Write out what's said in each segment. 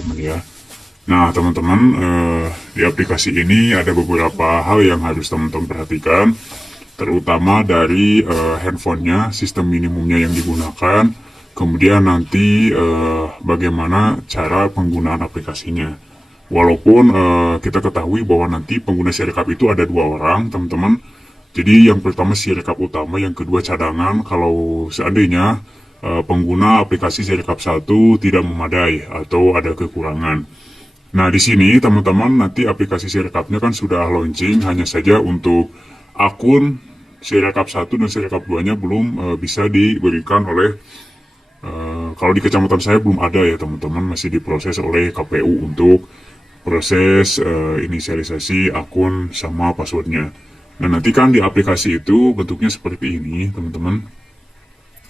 teman ya. Nah, teman-teman, di aplikasi ini ada beberapa hal yang harus teman-teman perhatikan, terutama dari handphonenya, sistem minimumnya yang digunakan, kemudian nanti bagaimana cara penggunaan aplikasinya. Walaupun kita ketahui bahwa nanti pengguna Sirekap itu ada 2 orang, teman-teman. Jadi yang pertama Sirekap utama, yang kedua cadangan. Kalau seandainya pengguna aplikasi Sirekap 1 tidak memadai atau ada kekurangan. Nah, di sini teman-teman nanti aplikasi Sirekapnya kan sudah launching, hanya saja untuk akun Sirekap 1 dan Sirekap 2-nya belum bisa diberikan oleh kalau di kecamatan saya belum ada ya teman-teman, masih diproses oleh KPU untuk proses inisialisasi akun sama passwordnya. Nah, nanti kan di aplikasi itu bentuknya seperti ini teman-teman.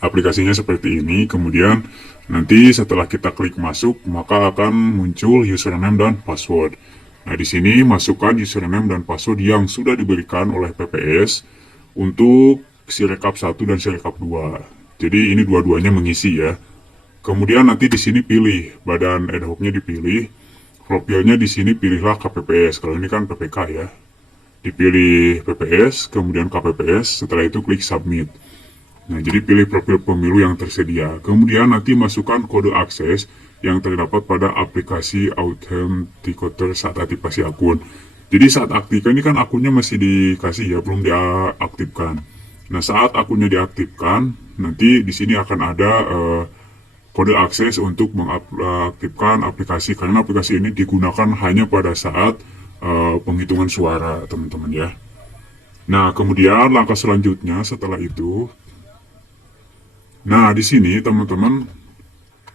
Aplikasinya seperti ini, kemudian nanti setelah kita klik masuk, maka akan muncul username dan password. Nah, di sini masukkan username dan password yang sudah diberikan oleh PPS untuk Sirekap 1 dan Sirekap 2. Jadi ini dua-duanya mengisi ya. Kemudian nanti di sini pilih badan ad hoc-nya, dipilih. Profilnya di sini pilihlah KPPS. Kalau ini kan PPK ya. Dipilih PPS, kemudian KPPS, setelah itu klik submit. Nah, jadi pilih profil pemilu yang tersedia. Kemudian nanti masukkan kode akses yang terdapat pada aplikasi Authenticator saat aktivasi akun. Jadi saat aktifkan ini kan akunnya masih dikasih ya, belum diaktifkan. Nah, saat akunnya diaktifkan, nanti di sini akan ada kode akses untuk mengaktifkan aplikasi, karena aplikasi ini digunakan hanya pada saat penghitungan suara, teman-teman ya. Nah, kemudian langkah selanjutnya setelah itu, nah, di sini teman-teman,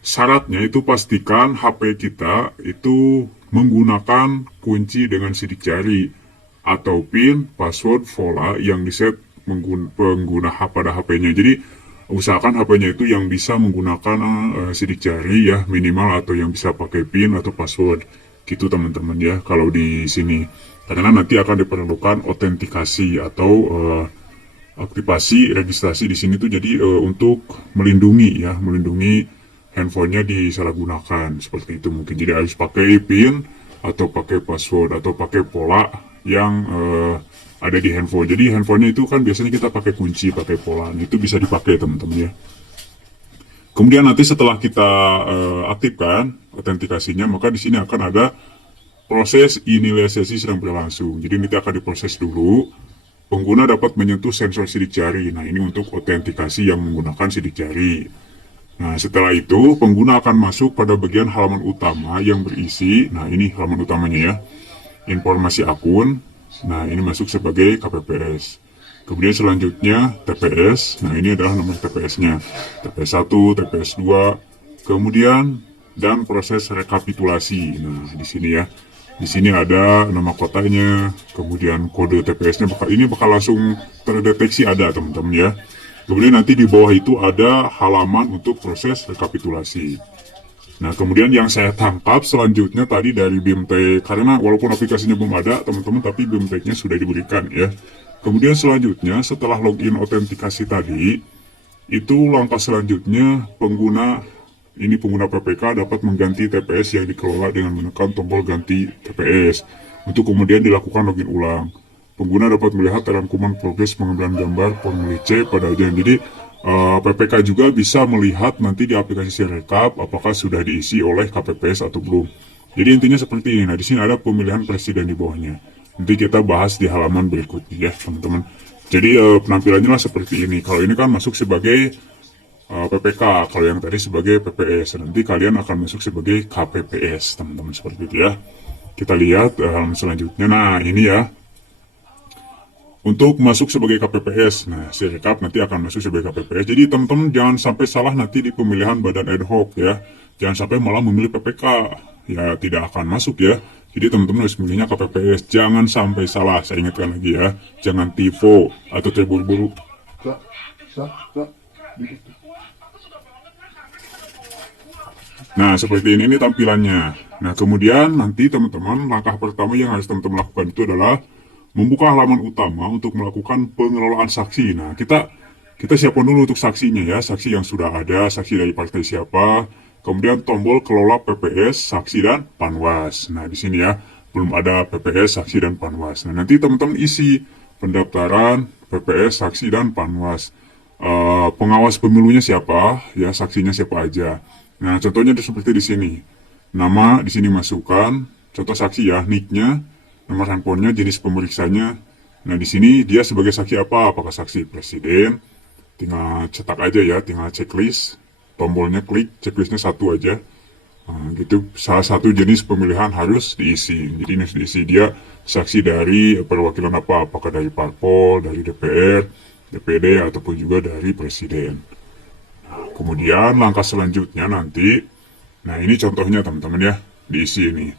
syaratnya itu pastikan HP kita itu menggunakan kunci dengan sidik jari atau PIN, password, vola yang diset pengguna pada HP-nya. Jadi usahakan HP-nya itu yang bisa menggunakan sidik jari ya minimal, atau yang bisa pakai PIN atau password. Gitu teman-teman ya kalau di sini. Karena nanti akan diperlukan autentikasi atau aktivasi registrasi di sini tuh, jadi untuk melindungi handphonenya disalahgunakan seperti itu mungkin. Jadi harus pakai PIN atau pakai password atau pakai pola yang ada di handphone. Jadi handphonenya itu kan biasanya kita pakai kunci, pakai pola, itu bisa dipakai teman-teman ya. Kemudian nanti setelah kita aktifkan autentikasinya, maka di sini akan ada proses inisialisasi sedang berlangsung. Jadi nanti akan diproses dulu. Pengguna dapat menyentuh sensor sidik jari. Nah, ini untuk autentikasi yang menggunakan sidik jari. Nah, setelah itu pengguna akan masuk pada bagian halaman utama yang berisi, nah ini halaman utamanya ya, informasi akun. Nah, ini masuk sebagai KPPS. Kemudian selanjutnya TPS. Nah, ini adalah nomor TPS-nya. TPS 1, TPS 2. Kemudian dan proses rekapitulasi. Nah, di sini ya. Di sini ada nama kotanya, kemudian kode TPS-nya bakal langsung terdeteksi ada teman-teman ya. Kemudian nanti di bawah itu ada halaman untuk proses rekapitulasi. Nah, kemudian yang saya tangkap selanjutnya tadi dari BIMTEK, karena walaupun aplikasinya belum ada teman-teman, tapi BIMTEK-nya sudah diberikan ya. Kemudian selanjutnya setelah login autentikasi tadi, itu langkah selanjutnya pengguna PPK dapat mengganti TPS yang dikelola dengan menekan tombol ganti TPS untuk kemudian dilakukan login ulang. Pengguna dapat melihat rangkuman progres pengambilan gambar formulir C pada ajan. Jadi PPK juga bisa melihat nanti di aplikasi Sirekap apakah sudah diisi oleh KPPS atau belum. Jadi intinya seperti ini. Nah, di sini ada pemilihan presiden di bawahnya. Nanti kita bahas di halaman berikutnya ya teman-teman. Jadi penampilannya lah seperti ini. Kalau ini kan masuk sebagai PPK, kalau yang tadi sebagai PPS. Nanti kalian akan masuk sebagai KPPS teman-teman, seperti itu ya. Kita lihat halaman selanjutnya. Nah, ini ya, untuk masuk sebagai KPPS. Nah, Sirekap nanti akan masuk sebagai KPPS. Jadi teman-teman jangan sampai salah nanti di pemilihan badan ad hoc ya. Jangan sampai malah memilih PPK. Ya, tidak akan masuk ya. Jadi teman-teman harus memilihnya KPPS. Jangan sampai salah. Saya ingatkan lagi ya. Jangan tifo atau terburu-buru. Nah, seperti ini tampilannya. Nah, kemudian nanti teman-teman, langkah pertama yang harus teman-teman lakukan itu adalah membuka halaman utama untuk melakukan pengelolaan saksi. Nah, kita siapkan dulu untuk saksinya ya, saksi yang sudah ada, saksi dari partai siapa, kemudian tombol kelola PPS, saksi dan panwas. Nah, di sini ya, belum ada PPS, saksi dan panwas. Nah, nanti teman-teman isi pendaftaran PPS, saksi dan panwas. Pengawas pemilunya siapa, ya saksinya siapa aja. Nah, contohnya seperti di sini. Nama di sini masukkan, contoh saksi ya, nicknya, nomor handphonenya, jenis pemeriksanya. Nah, di sini dia sebagai saksi apa? Apakah saksi presiden? Tinggal cetak aja ya, tinggal checklist, tombolnya klik, checklistnya satu aja. Nah, gitu, salah satu jenis pemilihan harus diisi. Jadi ini harus diisi dia saksi dari perwakilan apa? Apakah dari parpol, dari DPR, DPD, ataupun juga dari presiden. Nah, kemudian langkah selanjutnya nanti, nah ini contohnya teman-teman ya, diisi ini.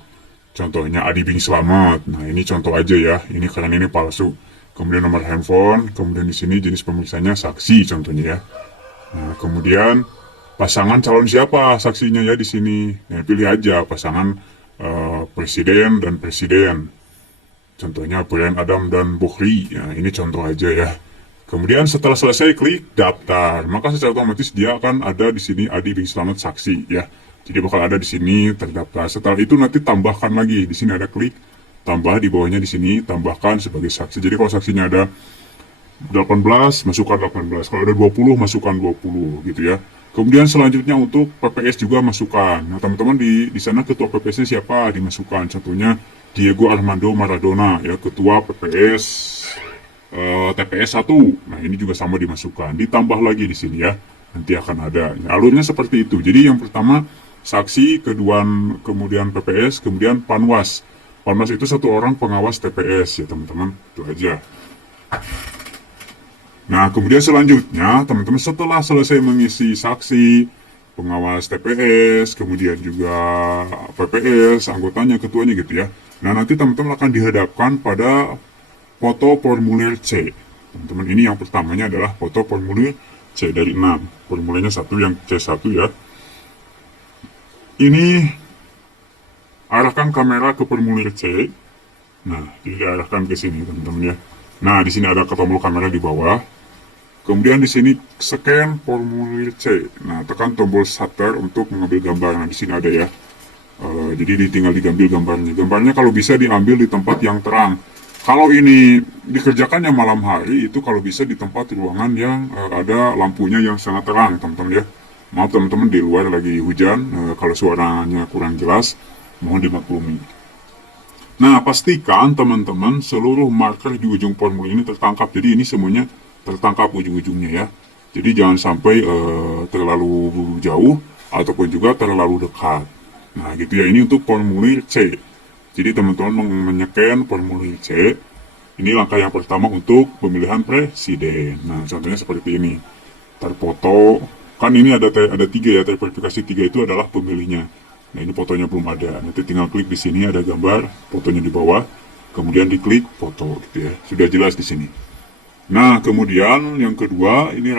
Contohnya Adi Bing Slamet. Nah ini contoh aja ya, ini karena ini palsu. Kemudian nomor handphone, kemudian di sini jenis pemeriksanya saksi contohnya ya. Nah kemudian pasangan calon siapa saksinya ya di sini. Nah, pilih aja pasangan presiden dan presiden. Contohnya Brian Adam dan Bukhari. Nah, ini contoh aja ya. Kemudian setelah selesai klik daftar, maka secara otomatis dia akan ada di sini Adi Bing Slamet saksi ya. Jadi bakal ada di sini terdaftar. Setelah itu nanti tambahkan lagi. Di sini ada klik tambah, di bawahnya di sini tambahkan sebagai saksi. Jadi kalau saksinya ada 18 masukkan 18, kalau ada 20 masukkan 20 gitu ya. Kemudian selanjutnya untuk PPS juga masukkan. Nah teman-teman di sana ketua PPS-nya siapa dimasukkan. Contohnya Diego Armando Maradona ya, ketua PPS TPS 1. Nah ini juga sama dimasukkan. Ditambah lagi di sini ya. Nanti akan ada. Ya, alurnya seperti itu. Jadi yang pertama saksi, kemudian PPS, kemudian panwas. Panwas itu satu orang pengawas TPS ya teman-teman. Itu aja. Nah, kemudian selanjutnya, teman-teman setelah selesai mengisi saksi, pengawas TPS, kemudian juga PPS, anggotanya, ketuanya gitu ya. Nah, nanti teman-teman akan dihadapkan pada foto formulir C. Teman-teman, ini yang pertamanya adalah foto formulir C dari 6. Formulirnya 1 yang C1 ya. Ini arahkan kamera ke formulir C. Nah, jadi diarahkan ke sini, teman-teman ya. Nah, di sini ada tombol kamera di bawah. Kemudian di sini scan formulir C. Nah, tekan tombol shutter untuk mengambil gambar. Nah, di sini ada ya. Jadi tinggal diambil gambarnya. Gambarnya kalau bisa diambil di tempat yang terang. Kalau ini dikerjakannya malam hari, itu kalau bisa di tempat ruangan yang ada lampunya yang sangat terang, teman-teman ya. Maaf teman-teman, di luar lagi hujan. Kalau suaranya kurang jelas, mohon dimaklumi. Nah, pastikan teman-teman seluruh marker di ujung formulir ini tertangkap. Jadi ini semuanya tertangkap ujung-ujungnya ya. Jadi jangan sampai terlalu jauh ataupun juga terlalu dekat. Nah gitu ya, ini untuk formulir C. Jadi teman-teman menyeken formulir C. Ini langkah yang pertama untuk pemilihan presiden. Nah contohnya seperti ini. Terfoto, kan ini ada 3 ya, terverifikasi 3 itu adalah pemilihnya. Nah ini fotonya belum ada. Nanti tinggal klik di sini ada gambar, fotonya di bawah. Kemudian diklik foto gitu ya. Sudah jelas di sini. Nah, kemudian yang kedua, ini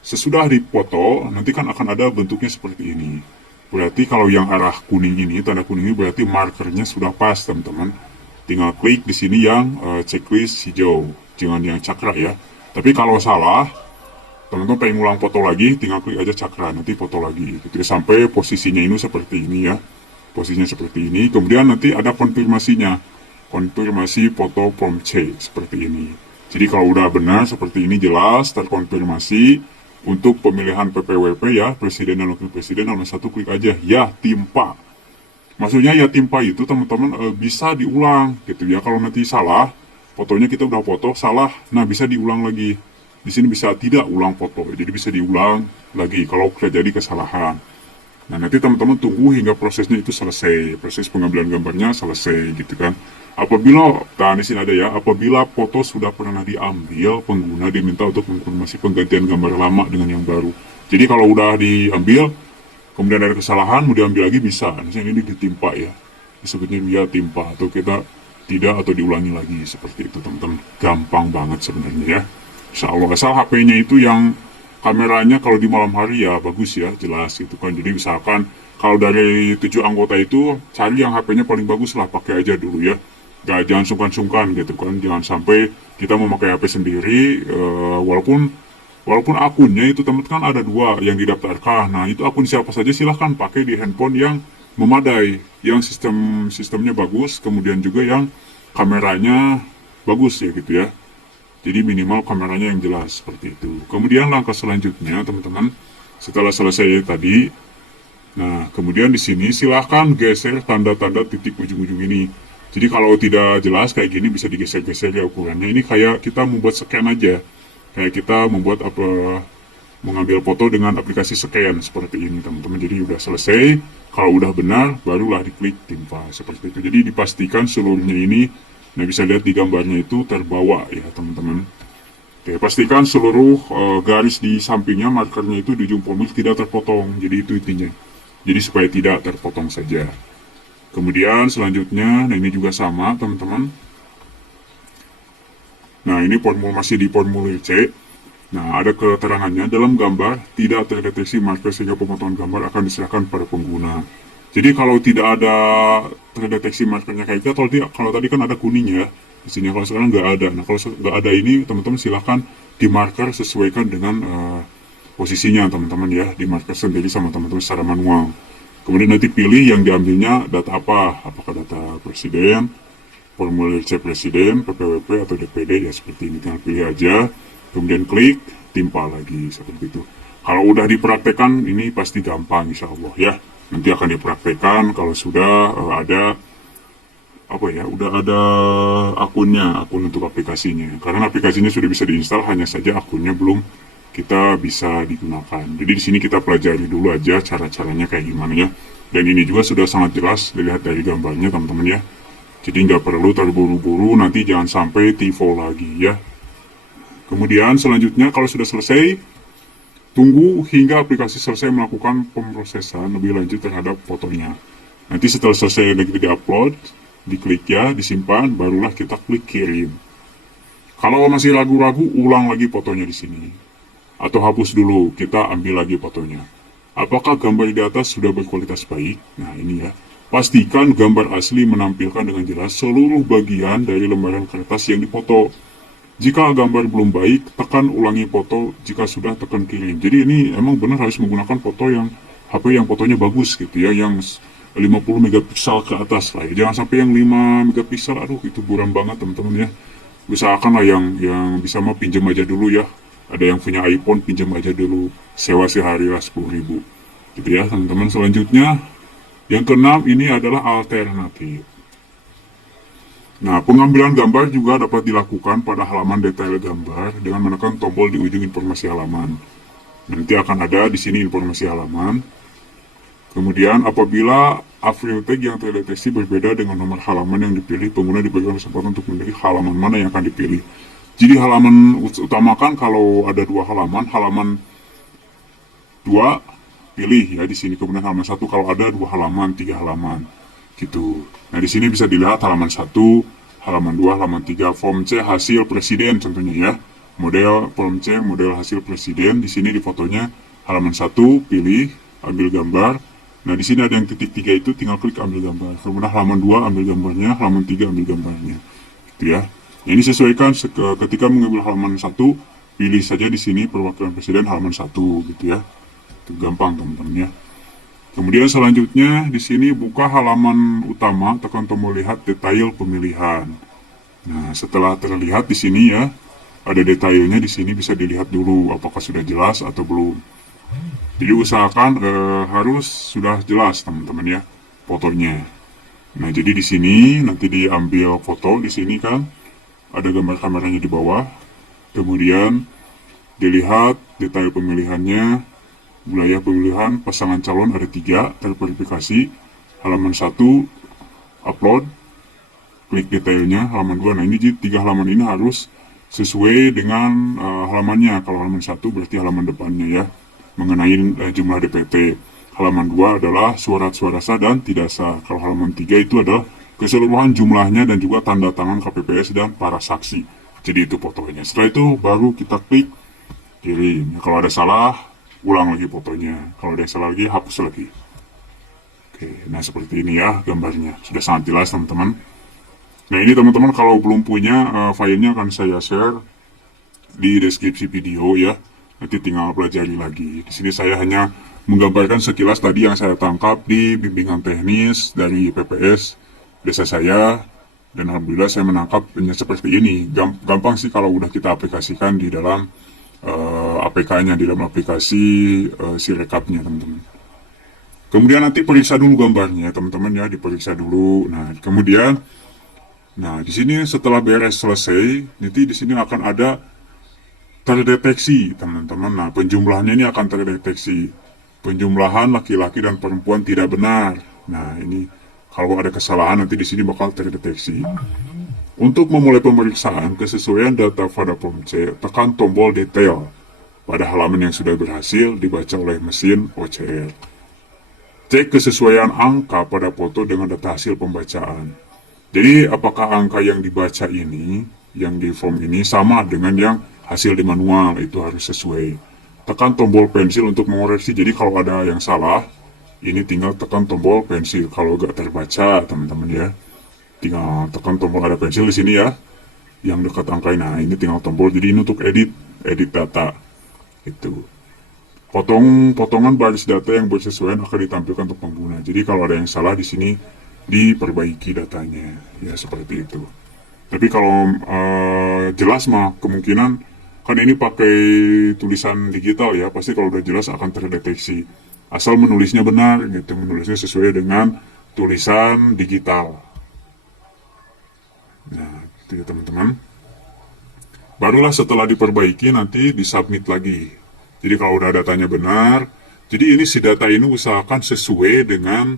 sesudah dipoto, nanti kan akan ada bentuknya seperti ini. Berarti kalau yang arah kuning ini, tanda kuning ini berarti markernya sudah pas, teman-teman. Tinggal klik di sini yang checklist hijau, jangan yang cakra ya. Tapi kalau salah, teman-teman pengen ulang foto lagi, tinggal klik aja cakra, nanti foto lagi. Gitu ya, sampai posisinya ini seperti ini ya. Posisinya seperti ini, kemudian nanti ada konfirmasinya. Konfirmasi foto form C, seperti ini. Jadi kalau udah benar seperti ini jelas terkonfirmasi untuk pemilihan PPWP ya, presiden dan wakil presiden, nomor 1 klik aja ya timpa. Maksudnya ya timpa itu teman-teman bisa diulang gitu ya. Kalau nanti salah, fotonya kita udah foto salah, nah bisa diulang lagi. Di sini bisa tidak ulang foto, jadi bisa diulang lagi kalau terjadi kesalahan. Nah nanti teman-teman tunggu hingga prosesnya itu selesai, proses pengambilan gambarnya selesai gitu kan. Apabila, nah di sini ada ya, apabila foto sudah pernah diambil, pengguna diminta untuk mengonfirmasi penggantian gambar lama dengan yang baru. Jadi kalau udah diambil, kemudian ada kesalahan, mau diambil lagi bisa. Misalnya ini ditimpa ya, disebutnya dia timpa, atau kita tidak atau diulangi lagi, seperti itu teman-teman. Gampang banget sebenarnya ya. Insya Allah, asal HP-nya itu yang kameranya kalau di malam hari ya bagus ya, jelas gitu kan. Jadi misalkan kalau dari 7 anggota itu, cari yang HP-nya paling bagus lah, pakai aja dulu ya. Jangan sungkan-sungkan gitu kan, jangan sampai kita memakai HP sendiri walaupun Walaupun akunnya itu teman-teman kan ada dua yang didaftarkan. Nah, itu akun siapa saja silahkan pakai di handphone yang memadai, yang sistemnya bagus, kemudian juga yang kameranya bagus ya gitu ya. Jadi minimal kameranya yang jelas seperti itu. Kemudian langkah selanjutnya teman-teman, setelah selesai tadi, nah kemudian di sini silahkan geser tanda-tanda titik ujung-ujung ini. Jadi kalau tidak jelas kayak gini bisa digeser-geser ya ukurannya. Ini kayak kita membuat scan aja. Kayak kita membuat mengambil foto dengan aplikasi scan seperti ini teman-teman. Jadi udah selesai, kalau udah benar barulah diklik timpa seperti itu. Jadi dipastikan seluruhnya ini, nah bisa lihat di gambarnya itu terbawa ya teman-teman. Oke, pastikan seluruh garis di sampingnya markernya itu di ujung formil tidak terpotong. Jadi itu intinya. Jadi supaya tidak terpotong saja. Kemudian selanjutnya, nah ini juga sama teman-teman. Nah ini masih di formulir C. Nah, ada keterangannya dalam gambar tidak terdeteksi marker sehingga pemotongan gambar akan diserahkan pada pengguna. Jadi kalau tidak ada terdeteksi markernya kayak gitu, kalau tadi kan ada kuning ya di sini, kalau sekarang nggak ada. Nah, kalau nggak ada ini, teman-teman silahkan di marker sesuaikan dengan posisinya teman-teman ya, di marker sendiri sama teman-teman secara manual. Kemudian nanti pilih yang diambilnya data apa, apakah data presiden, formulir C presiden, PPWP atau DPD ya seperti ini, tinggal pilih aja. Kemudian klik, timpa lagi, seperti itu. Kalau udah dipraktekkan, ini pasti gampang insya Allah ya. Nanti akan dipraktekkan kalau sudah ada, udah ada akunnya, akun untuk aplikasinya. Karena aplikasinya sudah bisa diinstal, hanya saja akunnya belum kita bisa digunakan. Jadi di sini kita pelajari dulu aja cara-caranya kayak gimana ya. Dan ini juga sudah sangat jelas dilihat dari gambarnya teman-teman ya. Jadi nggak perlu terburu-buru, nanti jangan sampai tifo lagi ya. Kemudian selanjutnya kalau sudah selesai, tunggu hingga aplikasi selesai melakukan pemrosesan lebih lanjut terhadap fotonya. Nanti setelah selesai lagi di-upload, diklik ya, disimpan, barulah kita klik kirim. Kalau masih ragu-ragu, ulang lagi fotonya di sini. Atau hapus dulu, kita ambil lagi fotonya. Apakah gambar di atas sudah berkualitas baik? Nah ini ya. Pastikan gambar asli menampilkan dengan jelas seluruh bagian dari lembaran kertas yang dipoto. Jika gambar belum baik, tekan ulangi foto. Jika sudah, tekan kirim. Jadi ini emang benar harus menggunakan foto yang HP yang fotonya bagus gitu ya, yang 50 megapiksel ke atas lah ya. Jangan sampai yang 5 megapiksel, aduh itu buram banget teman-teman ya. Usahakan lah yang bisa mau pinjam aja dulu ya. Ada yang punya iPhone, pinjam aja dulu. Sewa sehari lah 10.000. Gitu ya teman-teman. Selanjutnya, yang keenam ini adalah alternatif. Nah, pengambilan gambar juga dapat dilakukan pada halaman detail gambar dengan menekan tombol di ujung informasi halaman. Nanti akan ada di sini informasi halaman. Kemudian apabila April tag yang terdeteksi berbeda dengan nomor halaman yang dipilih, pengguna diberikan kesempatan untuk memilih halaman mana yang akan dipilih. Jadi halaman utamakan kalau ada dua halaman, halaman 2 pilih ya di sini. Kemudian halaman 1 kalau ada 2 halaman, 3 halaman gitu. Nah di sini bisa dilihat halaman 1, halaman 2, halaman 3, form C hasil presiden contohnya ya. Model form C, model hasil presiden. Di sini di fotonya halaman 1 pilih, ambil gambar. Nah di sini ada yang titik 3 itu, tinggal klik ambil gambar. Kemudian halaman 2 ambil gambarnya, halaman 3 ambil gambarnya. Gitu ya. Nah, ini sesuaikan ketika mengambil halaman 1, pilih saja di sini perwakilan presiden halaman 1 gitu ya. Itu gampang teman-teman ya. Kemudian selanjutnya di sini buka halaman utama, tekan tombol lihat detail pemilihan. Nah, setelah terlihat di sini ya, ada detailnya di sini bisa dilihat dulu apakah sudah jelas atau belum. Jadi usahakan harus sudah jelas teman-teman ya fotonya. Nah, jadi di sini nanti diambil foto di sini kan ada gambar kameranya di bawah. Kemudian dilihat detail pemilihannya. Wilayah pemilihan pasangan calon ada 3, terverifikasi. Halaman 1 upload, klik detailnya. Halaman 2, nah ini 3 halaman ini harus sesuai dengan halamannya. Kalau halaman 1 berarti halaman depannya ya, mengenai jumlah DPT. Halaman 2 adalah surat-suara sah dan tidak sah. Kalau halaman 3 itu adalah keseluruhan jumlahnya dan juga tanda tangan KPPS dan para saksi. Jadi itu fotonya. Setelah itu baru kita klik kirim. Kalau ada salah, ulang lagi fotonya. Kalau ada yang salah lagi, hapus lagi. Oke, nah seperti ini ya gambarnya. Sudah sangat jelas teman-teman. Nah ini teman-teman kalau belum punya filenya akan saya share di deskripsi video ya. Nanti tinggal pelajari lagi. Di sini saya hanya menggambarkan sekilas tadi yang saya tangkap di bimbingan teknis dari PPS desa saya, dan alhamdulillah saya menangkapnya seperti ini. Gampang sih kalau udah kita aplikasikan di dalam APK-nya, di dalam aplikasi Sirekapnya, teman-teman. Kemudian nanti periksa dulu gambarnya, teman-teman ya, diperiksa dulu. Nah, kemudian, nah di sini setelah beres selesai, nanti di sini akan ada terdeteksi, teman-teman. Nah, penjumlahannya ini akan terdeteksi. Penjumlahan laki-laki dan perempuan tidak benar. Nah, ini kalau ada kesalahan nanti di sini bakal terdeteksi. Untuk memulai pemeriksaan kesesuaian data pada form C, tekan tombol detail pada halaman yang sudah berhasil dibaca oleh mesin OCR. Cek kesesuaian angka pada foto dengan data hasil pembacaan. Jadi, apakah angka yang dibaca ini, yang di form ini, sama dengan yang hasil di manual? Itu harus sesuai. Tekan tombol pensil untuk mengoreksi. Jadi, kalau ada yang salah, ini tinggal tekan tombol pensil. Kalau nggak terbaca, teman-teman ya, tinggal tekan tombol ada pensil di sini ya, yang dekat angka ini. Nah, ini tinggal tombol. Jadi, ini untuk edit data. Itu. Potongan baris data yang bersesuaian akan ditampilkan untuk pengguna. Jadi kalau ada yang salah di sini diperbaiki datanya, ya seperti itu. Tapi kalau jelas mah kemungkinan kan ini pakai tulisan digital ya, pasti kalau udah jelas akan terdeteksi. Asal menulisnya benar, gitu, menulisnya sesuai dengan tulisan digital. Nah, itu ya teman-teman. Barulah setelah diperbaiki nanti disubmit lagi. Jadi kalau udah datanya benar, jadi ini si data ini usahakan sesuai dengan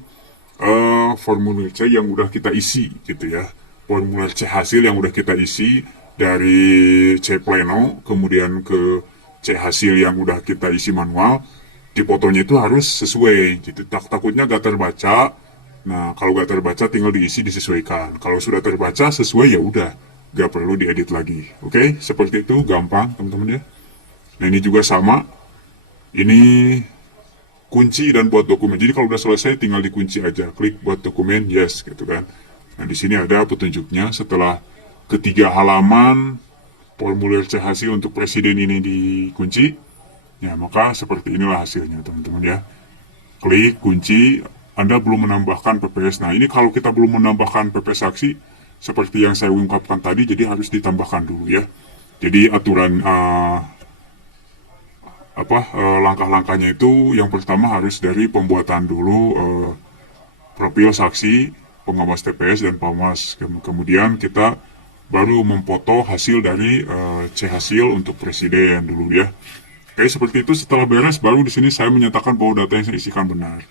formulir C yang udah kita isi gitu ya. Formulir C hasil yang udah kita isi dari C pleno, kemudian ke C hasil yang udah kita isi manual, di fotonya itu harus sesuai gitu. Takutnya gak terbaca. Nah, kalau gak terbaca tinggal diisi disesuaikan. Kalau sudah terbaca sesuai ya udah, gak perlu diedit lagi. Oke, seperti itu, gampang teman-teman ya. Nah, ini juga sama. Ini kunci dan buat dokumen. Jadi kalau udah selesai tinggal dikunci aja. Klik buat dokumen, yes gitu kan. Nah, di sini ada petunjuknya setelah ketiga halaman formulir C hasil untuk presiden ini dikunci. Ya, maka seperti inilah hasilnya, teman-teman ya. Klik kunci, Anda belum menambahkan PPS. Nah, ini kalau kita belum menambahkan PPS saksi seperti yang saya ungkapkan tadi, jadi harus ditambahkan dulu ya. Jadi aturan langkah-langkahnya itu yang pertama harus dari pembuatan dulu profil saksi, pengawas TPS dan pengawas. Kemudian kita baru memfoto hasil dari C hasil untuk presiden dulu ya. Oke, seperti itu. Setelah beres baru di sini saya menyatakan bahwa data yang saya isikan benar.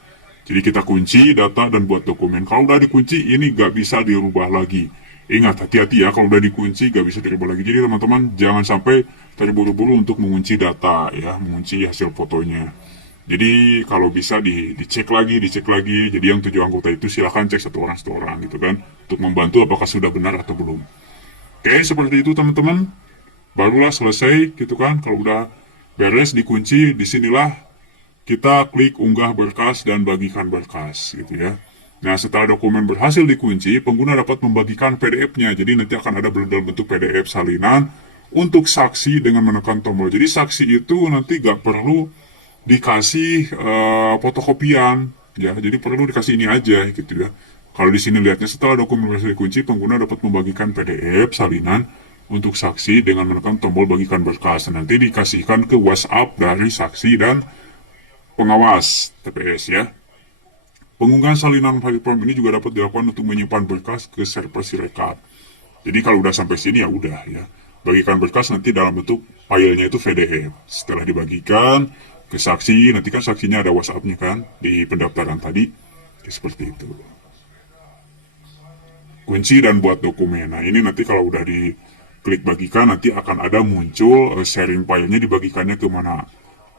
Jadi kita kunci data dan buat dokumen. Kalau udah dikunci ini gak bisa dirubah lagi. Ingat, hati-hati ya, kalau udah dikunci gak bisa dirubah lagi. Jadi teman-teman jangan sampai terburu-buru untuk mengunci data ya, mengunci hasil fotonya. Jadi kalau bisa dicek lagi. Jadi yang 7 anggota itu silahkan cek satu orang gitu kan, untuk membantu apakah sudah benar atau belum. Oke, seperti itu teman-teman. Barulah selesai gitu kan. Kalau udah beres dikunci, disinilah kita klik unggah berkas dan bagikan berkas gitu ya. Nah, setelah dokumen berhasil dikunci, pengguna dapat membagikan PDF-nya. Jadi nanti akan ada dalam bentuk PDF salinan untuk saksi dengan menekan tombol. Jadi saksi itu nanti gak perlu dikasih fotokopian ya. Jadi perlu dikasih ini aja gitu ya. Kalau di sini lihatnya setelah dokumen berhasil dikunci, pengguna dapat membagikan PDF salinan untuk saksi dengan menekan tombol bagikan berkas. Nanti dikasihkan ke WhatsApp dari saksi dan pengawas TPS ya. Pengunggahan salinan file form ini juga dapat dilakukan untuk menyimpan berkas ke server Sirekap. Jadi kalau udah sampai sini ya udah ya. Bagikan berkas nanti dalam bentuk filenya itu PDF. Setelah dibagikan ke saksi, nanti kan saksinya ada WhatsApp-nya kan di pendaftaran tadi. Ya, seperti itu. Kunci dan buat dokumen. Nah, ini nanti kalau udah diklik bagikan nanti akan ada muncul sharing filenya, dibagikannya ke mana.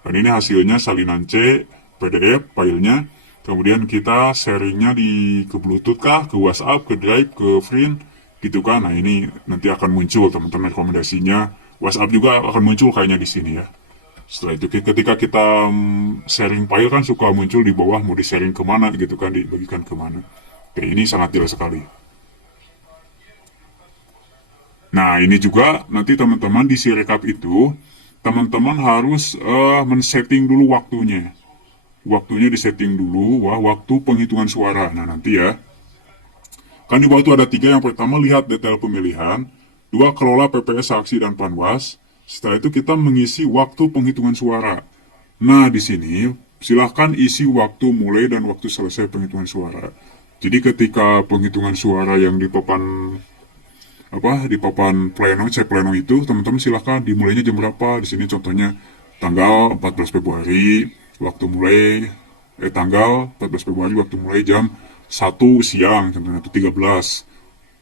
Dan ini hasilnya salinan C, PDF filenya. Kemudian kita sharingnya ke Bluetooth kah, ke WhatsApp, ke Drive, ke Print, gitu kan. Nah, ini nanti akan muncul teman-teman rekomendasinya. WhatsApp juga akan muncul kayaknya di sini ya. Setelah itu ketika kita sharing file kan suka muncul di bawah mau di-sharing kemana gitu kan, dibagikan kemana. Oke, ini sangat jelas sekali. Nah, ini juga nanti teman-teman di Sirekap itu teman-teman harus men-setting dulu waktunya. Waktunya disetting dulu, waktu penghitungan suara. Nah, nanti ya. Kan di bawah itu ada tiga. Yang pertama, lihat detail pemilihan. Dua, kelola PPS, saksi, dan panwas. Setelah itu kita mengisi waktu penghitungan suara. Nah, di sini silahkan isi waktu mulai dan waktu selesai penghitungan suara. Jadi ketika penghitungan suara yang di papan pleno, cek pleno itu, teman-teman silahkan dimulainya jam berapa. Di sini contohnya tanggal 14 Februari, waktu mulai tanggal 14 Februari waktu mulai jam 1 siang, contohnya itu 13.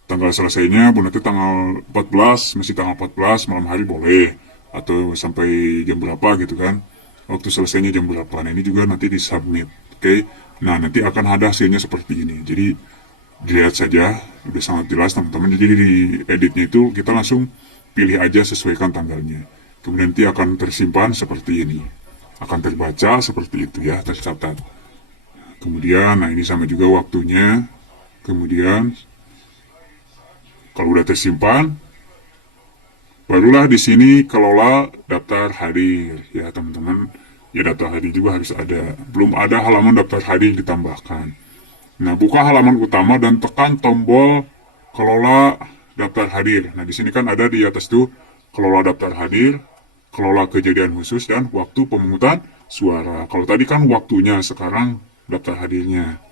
Tanggal selesainya bu nanti tanggal 14, masih tanggal 14 malam hari boleh, atau sampai jam berapa gitu kan, waktu selesainya jam berapa. Nah, ini juga nanti disubmit. Oke. Nah, nanti akan ada hasilnya seperti ini. Jadi dilihat saja, udah sangat jelas teman-teman. Jadi di editnya itu kita langsung pilih aja, sesuaikan tanggalnya. Kemudian nanti akan tersimpan seperti ini, akan terbaca seperti itu ya, tercatat. Kemudian, nah ini sama juga waktunya. Kemudian kalau udah tersimpan, barulah di sini kelola daftar hadir ya teman-teman. Ya, daftar hadir juga harus ada. Belum ada halaman daftar hadir ditambahkan. Nah, buka halaman utama dan tekan tombol kelola daftar hadir. Nah, di sini kan ada di atas tuh kelola daftar hadir, kelola kejadian khusus, dan waktu pemungutan suara. Kalau tadi kan waktunya, sekarang daftar hadirnya.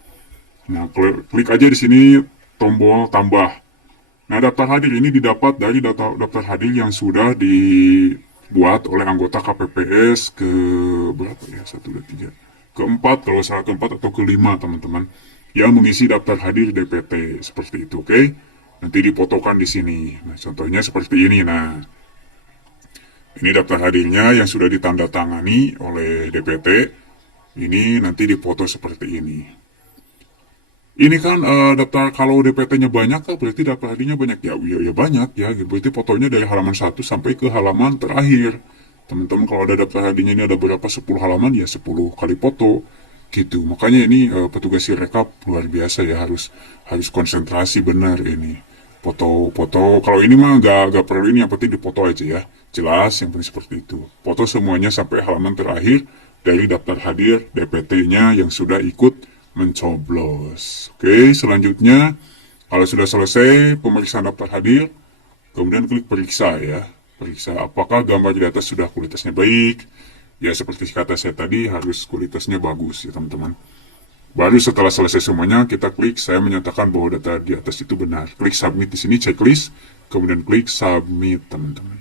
Nah, klik aja di sini tombol tambah. Nah, daftar hadir ini didapat dari daftar hadir yang sudah dibuat oleh anggota KPPS ke berapa ya? 1, 2, 3. Keempat, kalau salah keempat atau kelima teman-teman, yang mengisi daftar hadir DPT seperti itu, oke? Nanti difotokan di sini. Nah, contohnya seperti ini. Nah, ini daftar hadirnya yang sudah ditandatangani oleh DPT. Ini nanti difoto seperti ini. Ini kan daftar, kalau DPT-nya banyak kan berarti daftar hadirnya banyak ya, ya banyak ya. Berarti fotonya dari halaman 1 sampai ke halaman terakhir. Teman-teman kalau ada daftar hadirnya ini ada berapa 10 halaman ya 10 kali foto gitu. Makanya ini petugas Sirekap luar biasa ya, harus konsentrasi benar ini. Foto-foto kalau ini mah gak perlu ini, yang penting dipoto aja ya. Jelas, yang penting seperti itu. Foto semuanya sampai halaman terakhir dari daftar hadir DPT-nya yang sudah ikut mencoblos. Oke, selanjutnya kalau sudah selesai pemeriksaan daftar hadir, kemudian klik periksa ya. Periksa apakah gambar di atas sudah kualitasnya baik. Ya, seperti kata saya tadi, harus kualitasnya bagus ya teman-teman. Baru setelah selesai semuanya, kita klik saya menyatakan bahwa data di atas itu benar. Klik submit di sini, checklist, kemudian klik submit teman-teman.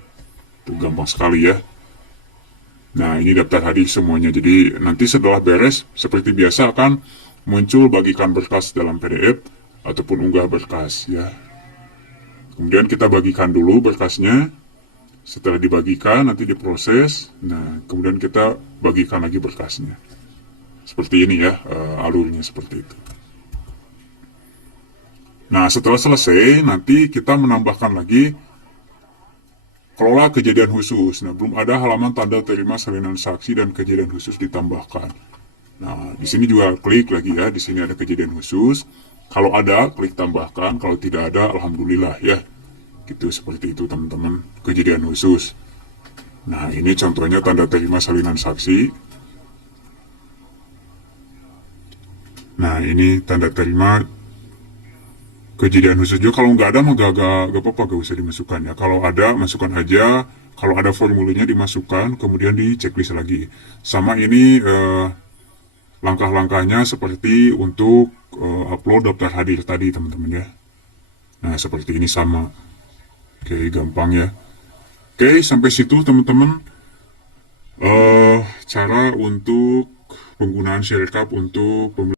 Itu gampang sekali ya. Nah, ini daftar hadir semuanya. Jadi nanti setelah beres, seperti biasa akan muncul bagikan berkas dalam PDF ataupun unggah berkas ya. Kemudian kita bagikan dulu berkasnya. Setelah dibagikan nanti diproses. Nah, kemudian kita bagikan lagi berkasnya. Seperti ini ya, alurnya seperti itu. Nah, setelah selesai nanti kita menambahkan lagi kelola kejadian khusus. Nah, belum ada halaman tanda terima salinan saksi dan kejadian khusus ditambahkan. Nah, di sini juga klik lagi ya, di sini ada kejadian khusus. Kalau ada, klik tambahkan. Kalau tidak ada, alhamdulillah ya. Gitu, seperti itu teman-teman, kejadian khusus. Nah, ini contohnya tanda terima salinan saksi. Nah, ini tanda terima kejadian khusus juga. Kalau nggak ada mah gak apa-apa, gak usah dimasukkan ya. Kalau ada, masukkan aja. Kalau ada formulirnya dimasukkan, kemudian di checklist lagi. Sama ini langkah-langkahnya seperti untuk upload daftar hadir tadi teman-teman ya. Nah, seperti ini sama. Oke, gampang ya. Oke, sampai situ teman-teman. Cara untuk penggunaan Sirekap untuk